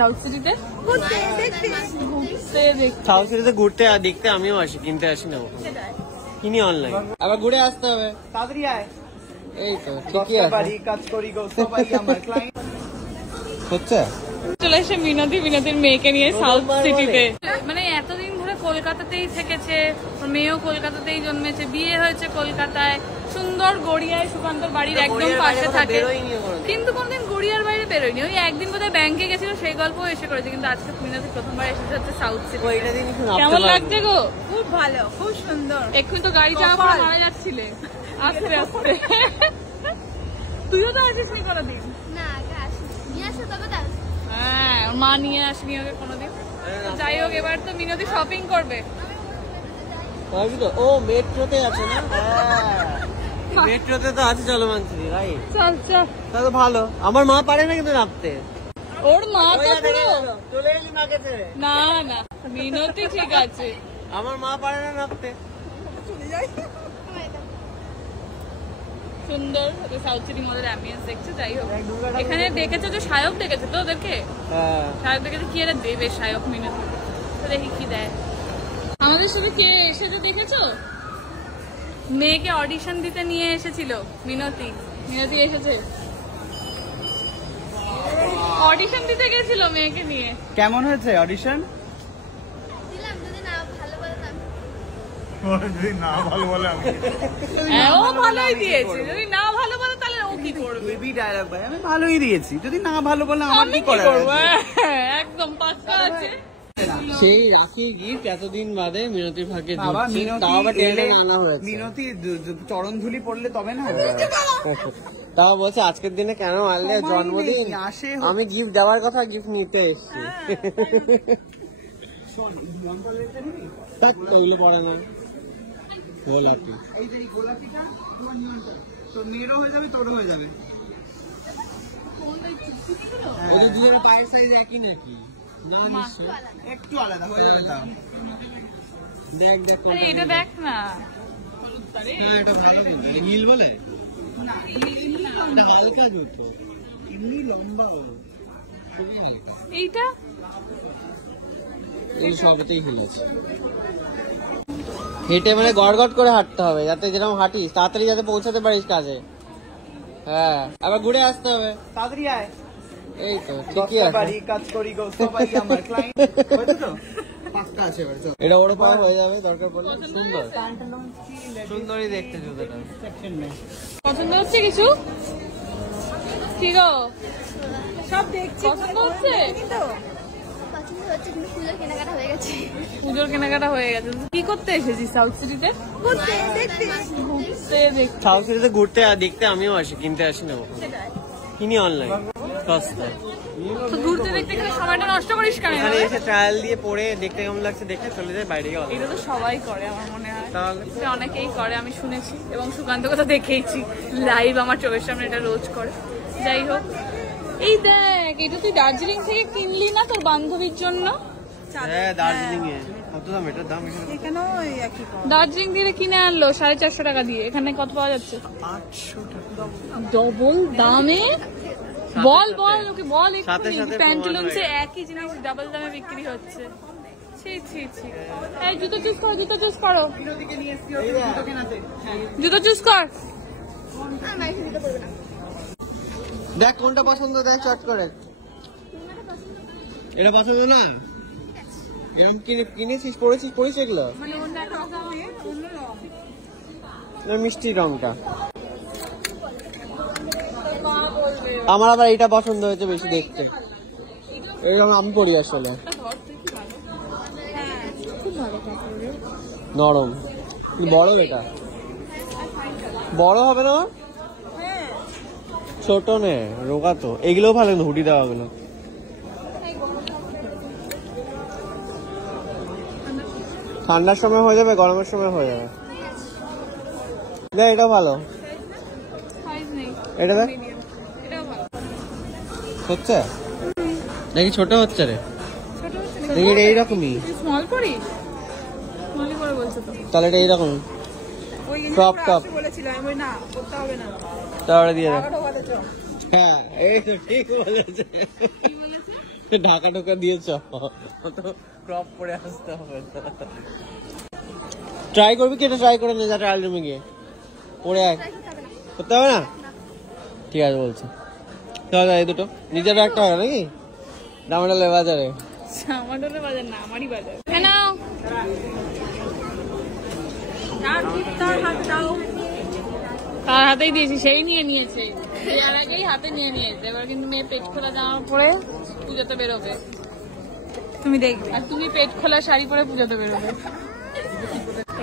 South সিটিতে ঘুরতে south সিটিতে ঘুরতে আর দেখতে আমিও আসি, কিনতে আসি না, কিনি অনলাইন। আবার ঘুরে আসতে হবে, তাড়াতাড়ি আয়। এই তো ঠিকই আছে, কাজ করি গো সবাই আমার ক্লায়েন্ট হচ্ছে। চলে এসে মিনতির মেয়েকে নিয়ে সাউথ সিটিতে। মানে এতদিন ধরে কলকাতাতেই থেকেছে, মেয়েও কলকাতাতেই জন্মেছে, বিয়ে হয়েছে কলকাতায়, সুন্দর গড়িয়ায় সুকান্তর বাড়ির একদম পাশে থাকে, কিন্তু কোনদিন গড়িয়ার বাইরে বেরোয়নি। ওই একদিন বোধহয় ব্যাংকে গেছিল, সেই গল্প এসে করেছে, কিন্তু আজকে মিনতি প্রথমবার এসেছে হচ্ছে সাউথ সিটি। কেমন লাগছে গো? খুব ভালো, খুব সুন্দর। এক্ষুনি তো গাড়ি চাপা করে মারা যাচ্ছিলে আস্তে আস্তে। তুইও তো আসিস নি কোনোদিন? হ্যাঁ, ওর মা নিয়ে আসেনি ওকে কোনোদিন। যাই হোক, এবার তো মিনতি শপিং করবে। ও মেট্রোতে আছে না? মেট্রোতে তো আছে চলমান সিটি, রাইট? চল চল, তা তো ভালো। আমার মা পারে না কিন্তু নামতে। ওর মা তো চলে এলি মাকে ছেড়ে? না না, মিনতি ঠিক আছে, আমার মা পারে না নামতে। সুন্দর সাউথ সিটি মলের অ্যাম্বিয়েন্স দেখছে। যাই হোক, এখানে দেখেছো যে সায়ক দেখেছে তো ওদেরকে? সায়ক দেখেছে, কি এরা দেবে সায়ক মিনতি, তো দেখি কি দেয়। আমাদের সাথে কে এসেছে দেখেছো? মেয়েকে অডিশন দিতে নিয়ে এসেছিল মিনতি এসেছে, অডিশন দিতে গেছিল মেয়েকে নিয়ে। কেমন হয়েছে অডিশন? ও ভালোই দিয়েছে, যদি না ভালো বলে তাহলে ও কি করবে? ডায়লগ ভাই, আমি ভালোই দিয়েছি, যদি না ভালো বলে আমার কি করার আছে? একদম পাক্কা আছে। সেই রাখি গিফট এতদিন বাদে মিনতির ভাগ্যে মিনতি চরণ ধুলি পড়লে তবে না। তাও বলছে আজকের দিনে কেন আনলে, জন্মদিন আসে, আমি গিফট দেওয়ার কথা, গিফট নিতে এসছি। ওইগুলো পড়ে না, গোলাপি। এই যে গোলাপিটা তোর মেয়েরও হয়ে যাবে, তোরও হয়ে যাবে। দুজনের পায়ের সাইজ একই নাকি? না, একটু আলাদা হয়ে যাবে। তাও দেখ দেখ, এটা দেখ না। হ্যাঁ, এটা ভালো কিন্তু। হিল বলে না, হালকা জুতো, এমনি লম্বা বলো, খুবই হালকা। এইটা এই সবতেই হিল আছে। হেঁটে মানে গড়গড় করে হাঁটতে হবে, যাতে যেরকম হাঁটিস তাড়াতাড়ি যাতে পৌঁছাতে পারিস কাজে। হ্যাঁ, আবার ঘুরে আসতে হবে, তাড়াতাড়ি আয়। এই তো ঠিকই আছে, কাজ করি গো সবাই আমার ক্লায়েন্ট হয়েছে তো, পাক্কা আছে। এবার চল, এটা ওর পায়ে হয়ে যাবে দরকার পড়লে। সুন্দর, সুন্দরই দেখতে জুতোটা। পছন্দ হচ্ছে কিছু? কি গো, সব দেখছি, পছন্দ হচ্ছে? পুজোর কেনাকাটা হয়ে গেছে। কি করতে এসেছিস সাউথ সিটিতে? সাউথ সিটিতে ঘুরতে আর দেখতে আমিও আসি, কিনতে আসি না, কিনি অনলাইন সস্তায়। ঘুরতে দেখতে গেলে সময়টা নষ্ট করিস কেন? এখানে এসে ট্রায়াল দিয়ে পরে দেখতে কেমন লাগছে দেখে চলে যায় বাইরে। এটা তো সবাই করে আমার মনে হয়, তাহলে অনেকেই করে, আমি শুনেছি এবং সুকান্ত কথা দেখেইছি লাইভ আমার চোখের সামনে, এটা রোজ করে। যাই হোক, এই দেখ, এটা তুই দার্জিলিং থেকে কিনলি না তোর বান্ধবীর জন্য? হ্যাঁ, দার্জিলিং এ কত দাম এটার দাম? এখানেও একই, দার্জিলিং থেকে কিনে আনলো 450 টাকা দিয়ে, এখানে কত পাওয়া যাচ্ছে? 800 টাকা। ডবল দামে? বল বল ওকে, বল। প্যান্টুলুন্সে একই জিনিস ডাবল দামে বিক্রি হচ্ছে। ছি ছি ছি। এই জুতো চুজ করো, জুতো চুজ করো, জুতো চুজ কর। দেখ কোনটা পছন্দ, দেখ চট করে। এটা পছন্দ না? এরকম কিনেছিস, পড়েছিস এগুলো? মিষ্টি রংটা আমার আবার এটা পছন্দ হয়েছে বেশি দেখতে, এরকম আমি পড়ি আসলে। নরম, বড়, এটা বড় হবে না? ছোট নে, রোগা তো। এগুলো ভালো না, হুডি দেওয়া গুলো। ঠান্ডার সময় হয়ে যাবে, গরমের সময় হয়ে যাবে। দেখ, এটা ভালো, এটা দেখ হচ্ছে নাকি ছোট হচ্ছে রে? দেখি এটা এইরকমই, তাহলে এটা এইরকম টপ টপ তাহলে দিয়ে দেখ। হ্যাঁ, এই তো ঠিক বলেছে। ঢাকা ঢোকা দিয়েছ, ক্রপ পরে আসতে হবে। ট্রাই করবি কি? এটা ট্রাই করে নে, যা ট্রায়াল রুমে গিয়ে পরে আয়। করতে হবে না? ঠিক আছে বলছি। চল এই দুটো নিজেরও একটা হবে নাকি? দামাডালে বাজারে, আমাদের বাজার না, আমারই বাজার। কেন তার হাতেই দিয়েছি, সেই নিয়ে নিয়েছে, এর আগেই হাতে নিয়ে নিয়েছে। এবার কিন্তু মেয়ে পেট খোলা জামা পরে পুজোতে বেরোবে, তুমি দেখবে। আর তুমি পেট খোলা শাড়ি পরে পুজোতে বেরোবে।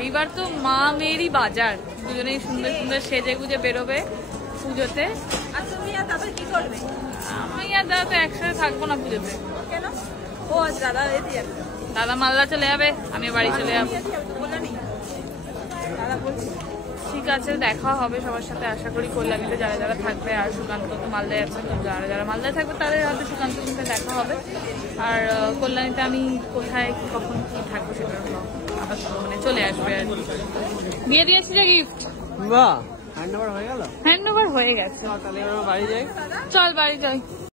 এইবার তো মা মেয়েরই বাজার, দুজনেই সুন্দর সুন্দর সেজে গুজে বেরোবে পুজোতে। আর তুমি আর দাদা কি করবে? আমি আর দাদা তো একসাথে থাকবো না পুজোতে। কেন? ও দাদা দাদা মালদা চলে যাবে, আমি বাড়ি চলে যাবো। ঠিক আছে, দেখা হবে সবার সাথে আশা করি কল্যাণীতে যারা যারা থাকবে। আর সুকান্ত তো মালদায় আছে, যারা যারা মালদায় থাকবে তাদের হয়তো সুকান্তের সাথে দেখা হবে। আর কল্যাণীতে আমি কোথায় কখন কি থাকবো সেটা আবার মানে চলে আসবে। আর দিয়ে দিয়েছি যে গিফট। বাহ, হ্যান্ড ওভার হয়ে গেল? হ্যান্ড ওভার হয়ে গেছে। তাহলে এবার বাড়ি যাই। চল বাড়ি যাই।